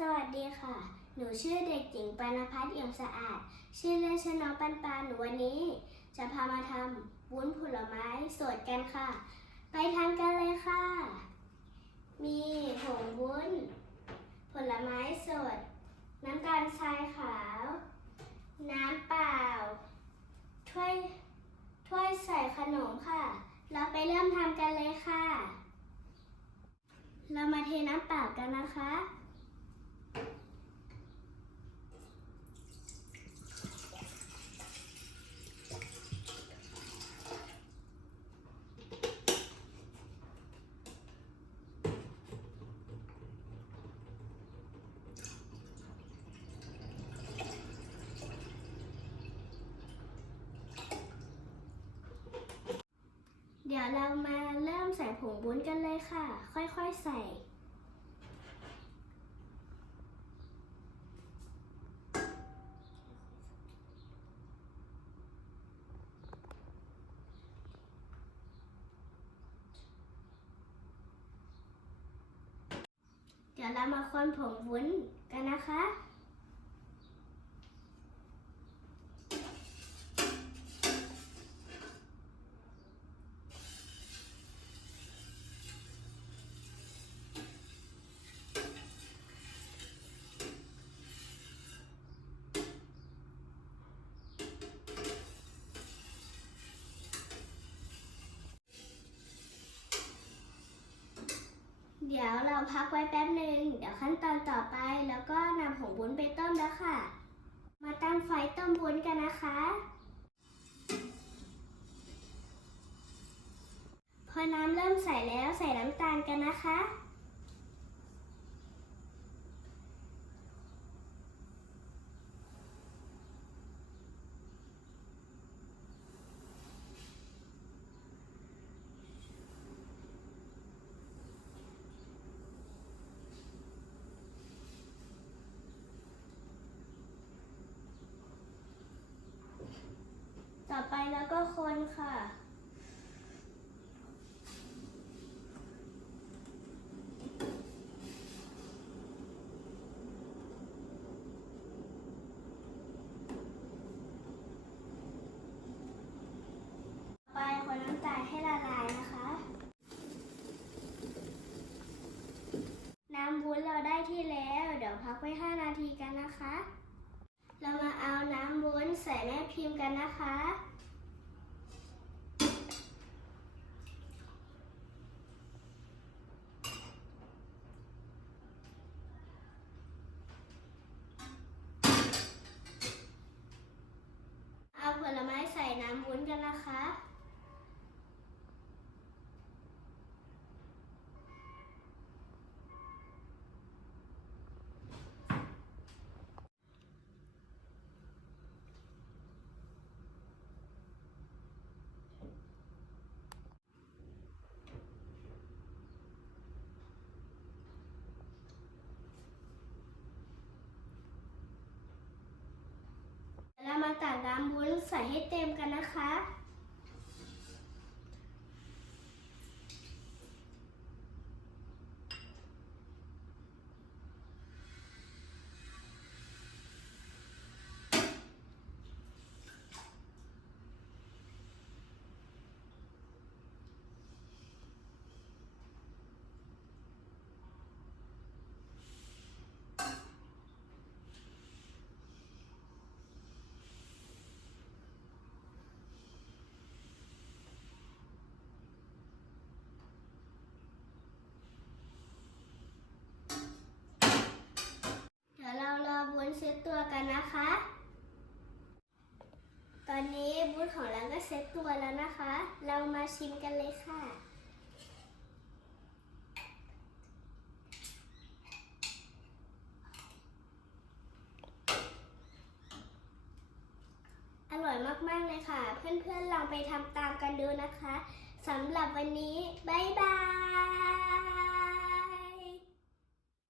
สวัสดีค่ะ หนูชื่อเด็กหญิงปานพัฒน์เอี่ยมสะอาด ชื่อเล่นชื่อน้องปันปานหนูวันนี้ จะพามาทำวุ้นผลไม้สดกันค่ะ ไปทำกันเลยค่ะ มีผงวุ้น ผลไม้สด น้ำตาลทรายขาว น้ำเปล่า ถ้วย ถ้วยใส่ขนมค่ะ เราไปเริ่มทำกันเลยค่ะ เรามาเทน้ำเปล่ากันนะคะ ยวเรามาเริ่มใส่ผงวุ้นกันเลยค่ะ ค่อยๆใส่ เดี๋ยวเรามาคนผงวุ้นกันนะคะ เดี๋ยวเราพักไว้แป๊บหนึ่งเดี๋ยวขั้นตอนต่อไปแล้วก็นำผงวุ้นไปต้มแล้วค่ะ มาตั้งไฟต้มวุ้นกันนะคะ พอน้ำเริ่มใสแล้วใส่น้ำตาลกันนะคะ แล้วก็คนค่ะต่อไปคนน้ำตาลให้ละลายนะคะ น้ำวุ้นเราได้ที่แล้ว เดี๋ยวพักไว้ 5 นาทีกันนะคะ เรามาเอาน้ำวุ้นใส่แม่พิมพ์กันนะคะ น้ำวุ้นกันนะคะ ตักน้ำวุ้นใส่ให้เต็มกันนะคะ เดี๋ยวเรารอวุ้นเซ็ตตัว กันนะคะ ตอนนี้วุ้นของเราก็เซ็ตตัวแล้วนะคะ เรามาชิมกันเลยค่ะ อร่อยมาก ๆ เลยค่ะ เพื่อน ๆ ลองไปทำตามกันดูนะคะสำหรับวันนี้ บ๊ายบาย